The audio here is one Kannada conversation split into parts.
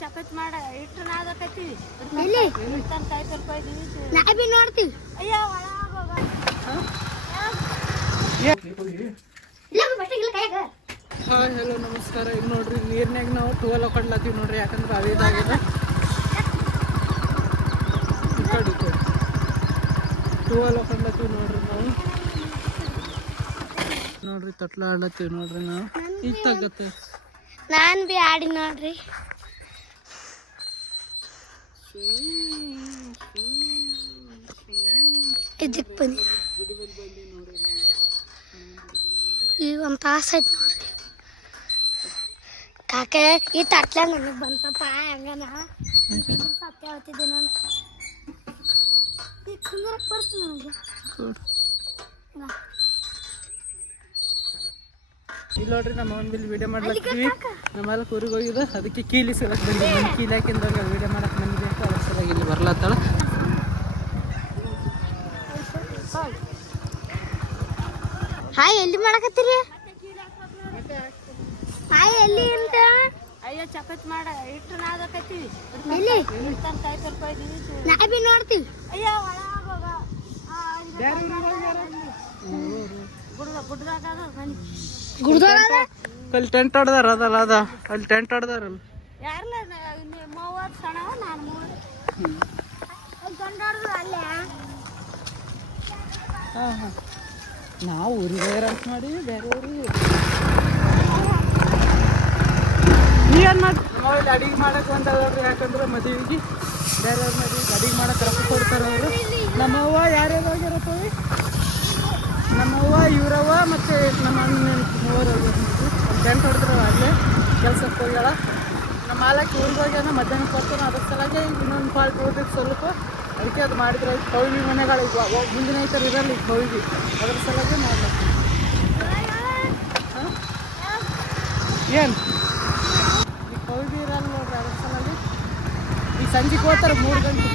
ಚಪಾತಿ ಮಾಡ ಇಟ್ಟು ನಾದಕತ್ತೀವಿ ಕಾಯಿ ತರ್ಕೊಯ್ದೀವಿ ನಾ ಬಿ ನೋಡ್ತೀವಿ. ಅಯ್ಯ ಒಳಗೋಗ ಹಾಯ್ ಹಲೋ ನಮಸ್ಕಾರ. ಈಗ ನೋಡ್ರಿ ನೀರ್ನಾಗ ನಾವು ಟೂವೆಲ್ ಹಾಕೊಂಡ್ಲತ್ತೀವಿ ನೋಡ್ರಿ, ಯಾಕಂದ್ರೆ ಅವೇದಾಗಿದೆ ಈ ಕಡೆ ಟೂವೆಲ್ ಹಾಕೊಂಡ್ಲತ್ತೀವಿ ನೋಡ್ರಿ ನಾವು. ನೋಡ್ರಿ ತೊಟ್ಲ ಆಡ್ಲತ್ತೀವಿ ನೋಡ್ರಿ ನಾವು. ಈಗ ತಗತ್ತೆ ನಾನ್ ಬಿ ಆಡಿ ನೋಡ್ರಿ. ಇದಕ್ಕೆ ಬನ್ನಿ, ಈಗ ಒಂದು ತಾಸು ಆಯ್ತು ನೋಡ್ರಿ. ಕಾಕೆ ಈ ತಟ್ಲ ನನಗೆ ಬಂತಪ್ಪ ಹಂಗನ ಸತ್ಯ ಹೇಳ್ತಿದ್ದೆ ನಾನು. ಈಗ ಕುಂದ್ರಕ್ಕೆ ಬರ್ತೀನಿ ನನಗೆ. ಇಲ್ಲಿ ನೋಡ್ರಿ ನಮ್ಮ ಅವನ ಬಿಲ್ ವಿಡಿಯೋ ಮಾಡ್ಲತ್ತೀವಿ. ನಮ್ಮೆಲ್ಲ ಊರಿಗೆ ಹೋಗಿದ್ದು, ಅದಕ್ಕೆ ಕೀಲಿ ಸಿಗಕ್ಕೆ ಬಂದಿದ್ದೆ. ನನ್ನ ಕೀಲಿ ಹಾಕಿಂದಾಗ ವಿಡಿಯೋ ಮಾಡಕ್ಕೆ ಬಂದಿದೆ ಅಂತ ಅದ್ರ ಸಲುವಾಗಿ ಇಲ್ಲಿ ಬರ್ಲತ್ತಾಳ. ಹಾಯ್ ಎಲ್ಲಿ ಮಾಡಕತ್ತೀರಿ? ಹಾಯ್ ಎಲ್ಲಿ ಅಂತ? ಅಯ್ಯ ಚಪಾತಿ ಮಾಡ ಇಟ್ಟು ನಾದಕತ್ತೀವಿ ಕಾಯಿ ತರ್ಕೊಯ್ದೀವಿ ನಾ ಬಿ ನೋಡ್ತೀವಿ. ಅಯ್ಯ ಒಳಗೋಗ ಗುಡ್ದಾಗ ಮನೆ ಗುಡ್ದೊಳಗ ಅಲ್ಲಿ ಟೆಂಟ್ ಹೊಡ್ದಾರ ಅದಲ್ಲ ಅದ ಅಲ್ಲಿ ಟೆಂಟ್ ಹೊಡ್ದಾರಲ್ಲ. ಯಾರಲ್ಲ ಮೂವತ್ತು ಸಣ ನಾನು ಮೂವತ್ತು ಗಂಡಾಡ್ದು ಅಲ್ಲೇ. ಹಾಂ ಹಾಂ, ನಾವು ಊರಿಗೆ ಅಂತ ಮಾಡಿ ಬೇರೆ ಊರಿಗೆ ಏನು ಮಾಡಿ ನಾವು ಇಲ್ಲಿ ಅಡಿಗೆ ಮಾಡಕ್ಕೆ ಬಂದವ್ರಿ. ಯಾಕಂದ್ರೆ ಮದುವೆಗೆ ಬೇರೆಯವ್ರ ಮದುವೆಗೆ ಅಡಿಗೆ ಮಾಡಕ್ಕೆ ರೊಕ್ಕ ಕೊಡ್ತಾರೆ ಅವರು. ನಮ್ಮವ್ವ ಯಾರ್ಯಾರು ಹೋಗಿರತ್ತವಿ, ನಮ್ಮವ್ವ ಇವರವ್ವ ಮತ್ತು ನಮ್ಮ ಅಣ್ಣ ಮೂವರವ್ವ ಟೆಂಟ್ ಹೊಡೆದ್ರವ ಅಲ್ಲೇ ಕೆಲ್ಸಕ್ಕೆ ಹೋಗ್ಯಾಳ. ನಮ್ಮ ಮಾಲಕ್ಕೆ ಊರಿಗೆ ಹೋಗ್ಯಾನ, ಮಧ್ಯಾಹ್ನ ಕೊಡ್ತಾನೆ. ಅದ್ರ ಸಲಗೆ ಇನ್ನೊಂದು ಪಾಲ್ಟ್ ಹೋಗ್ಬೇಕು ಸ್ವಲ್ಪ, ಅದಕ್ಕೆ ಅದು ಮಾಡಿದ್ರೆ ಕೌಳಿ ಮನೆಗಳು ಈಗ ಮುಂದಿನ ಐತರ ಇರಲ್ಲ ಈಗ ಕೌಳಿ, ಅದ್ರ ಸಲಗೆ ಮಾಡ್ಲತ್ತೀವಿ. ಹಾಂ ಏನು ಈಗ ಕೌಳಿ ಇರಲ್ಲ ನೋಡ್ರಿ, ಅದ್ರ ಸಲಗೆ ಈಗ ಸಂಜೆಗೆ ಹೋಗ್ತಾರೆ 3 ಗಂಟೆ.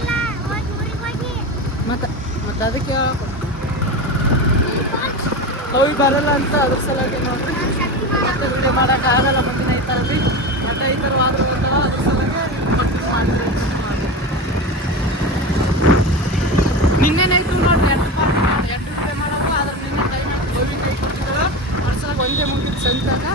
ಮತ್ತು ಅದಕ್ಕೆ ಕೌಳಿ ಬರಲ್ಲ ಅಂತ ಅದ್ರ ಸಲಗೆ ನೋಡ್ರಿ ಮತ್ತೆ ವಿಡಿಯೋ ಮಾಡೋಕ್ಕಾಗಲ್ಲ ಮುಂದಿನ ಈ ಥರ ಭೀ. ಮತ್ತೆ ಈ ಥರ ಆದ್ರೂ ಗೊತ್ತಲ್ಲ, ಅದ್ರ ಸಲಗೆ ಕಂಟಿನ್ಯೂ ಮಾಡಿದ್ರೆ ನಿನ್ನೆನೈತು ನೋಡ್ರಿ 8 ವಿಡಿಯೋ ಮಾಡಪ್ಪ. ಅದ್ರ ನಿನ್ನೆ ಟೈಮ್ ಕೌಳಿ ಕೈ ಕೊಟ್ಟಿದ್ದಾರ ವರ್ಷಾಗ ಒಂದೇ ಮುಗಿದು ಸಂತಾಗ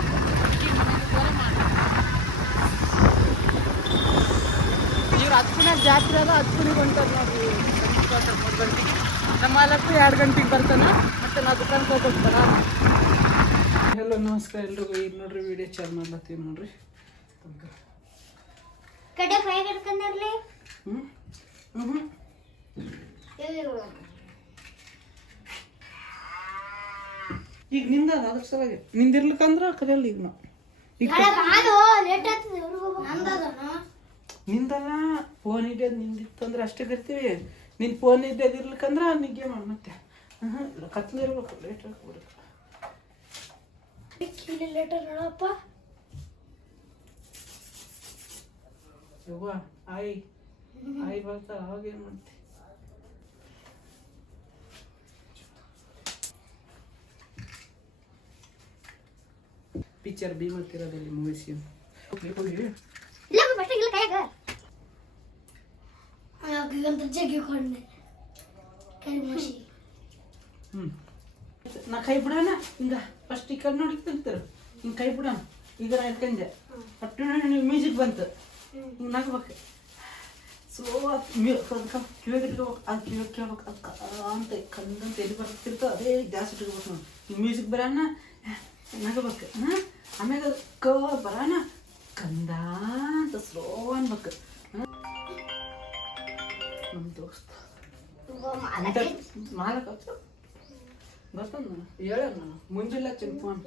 ಇವ್ರು 10 ಜಾತ್ರೆ ಅದ 10 ಹೊಂಟಾರ ನೋಡ್ರಿ. ಸಂಜೆ 3 ಗಂಟೆಗೆ, ನಮ್ಮ ಮಾಲಕ್ಕೂ 2 ಗಂಟೆಗೆ ಬರ್ತಾನೆ. ಮತ್ತೆ ನಾವು ದುಕಾನ್ಗೆ ಹೋಗ್ಬಿಡ್ತಾರ. ಹಲೋ ನಮಸ್ಕಾರ ಎಲ್ರಿಗೂ. ಈಗ ನೋಡ್ರಿ ವಿಡಿಯೋ ಚಾಲು ಮಾಡ್ಲತ್ತೀವಿ ನೋಡ್ರಿ. ಕಡೆ ಫ್ರೈ ಹಿಡ್ಕೊಂಡ್ರಿ. ಈಗ ನಿಂದದ ಅದ್ರ ಸಲಗೆ ನಿಂದಿರ್ಲಿಕ್ಕಂದ್ರೆ ಕಲಿಯಲ್ಲ ಈಗ ನಾವು. ಈಗ ನಿಂದಲ್ಲ, ಫೋನ್ ಇಡ್ಯೋದು ನಿಂದಿತ್ತಂದ್ರೆ ಅಷ್ಟೇ ಕರಿತೀವಿ. ನಿನ್ನ ಫೋನ್ ಇದ್ದದ್ದು ಇರ್ಲಿಕ್ಕಂದ್ರೆ ನಿಗ್ಗೆ ಮಾಡಿ ಮತ್ತೆ ಕತ್ಲು ಇರ್ಬೇಕು, ಲೇಟ್ ಆಗ್ಬಿಡ್ಬೇಕು. ಲೇಟರ್ ನೋಡಪ್ಪ. ಯವ್ವ ಆಯ್ ಬರ್ತಾ ಅವಾಗ ಏನು ಮಾಡ್ತಿ? ಪಿಕ್ಚರ್ ಬಿ ಮಾಡ್ತಿರೋದಲ್ಲಿ ಮೂವೀಸ್ ಹೋಗಿ ನಾ ಕೈ ಬಿಡೋಣ ಹಿಂಗ ಫಸ್ಟ್ ಈ ಕಡೆ ನೋಡಿ ತಿಂತಾರೆ ಹಿಂಗೆ ಕೈ ಬಿಡೋಣ. ಈಗ ಹೇಳ್ಕೊಂಡೆ ಒಟ್ಟು ಮ್ಯೂಸಿಕ್ ಬಂತು, ಹಿಂಗೆ ನಗ್ಬೇಕು. ಸೊ ಕಿವಿಗೆ ಇಟ್ಕೋಬೇಕು, ಅದು ಕಿವಿಗೆ ಕೇಳ್ಬೇಕು, ಅದು ಅಂತ ಕಂದಂತ ಎಲ್ಲಿ ಬರ್ತಿರ್ತೋ ಅದೇ ಗ್ಯಾಸ್ ಇಟ್ಕೋಬೇಕು. ನಾವು ಹಿಂಗೆ ಮ್ಯೂಸಿಕ್ ಬರೋಣ ನಗಬೇಕು. ಆಮ್ಯಾಗ ಬರೋಣ ಕಂದ ಅಂತ ಸ್ಲೋ ಅನ್ಬೇಕು. ನಮ್ಮ ದೋಸ್ತ ಮಾಲಕ್ ಗೊತ್ತದ ಹೇಳ ನಾನು ಮುಂಜಿಲ್ಲ ಫೋನ್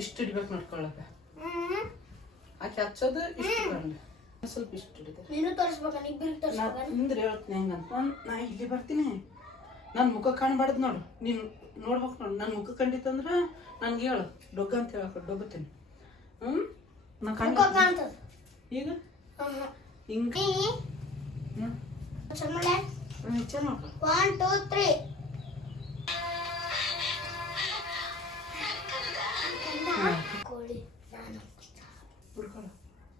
ಇಷ್ಟು ಹಿಡ್ಬೇಕು ನೋಡ್ಕೊಳ್ಳಕ. ಆಕೆ ಹಚ್ಚೋದು ಇಷ್ಟು ಬರಲ್ಲ, ಸ್ವಲ್ಪ ಇಷ್ಟು ಹಿಡಿದೆ ನಿಂದ್ರೆ ಹೇಳ್ತೀನಿ ಹೆಂಗಂತ. ನಾ ಇಲ್ಲಿ ಬರ್ತೀನಿ, ನನ್ನ ಮುಖ ಕಾಣಬಾರ್ದು ನೋಡು. ನೀನು ನೋಡ್ಬೇಕು ನೋಡು. ನನ್ನ ಮುಖ ಕಂಡಿತ್ತಂದ್ರೆ ನನ್ಗೆ ಹೇಳು, ಡೊಗ್ಗ ಅಂತ ಹೇಳಕ್ಕೆ ಡೊಗ್ಗುತ್ತೇನೆ. ನಾ ಕಾಣ ಈಗ ಹಿಂಗೆ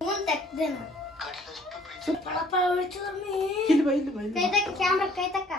ಫೋನ್ ತೆಗ್ದೇನ ಪಳ ಪಳ ಹೊಡಿತದ ಇಲ್ಲಿ ಬಾ ಇಲ್ಲಿ ಬಾ ಇಲ್ಲಿ ಬಾ. ಕೈ ತಕ್ಕ ಕ್ಯಾಮ್ರಾ ಕೈ ತಕ್ಕ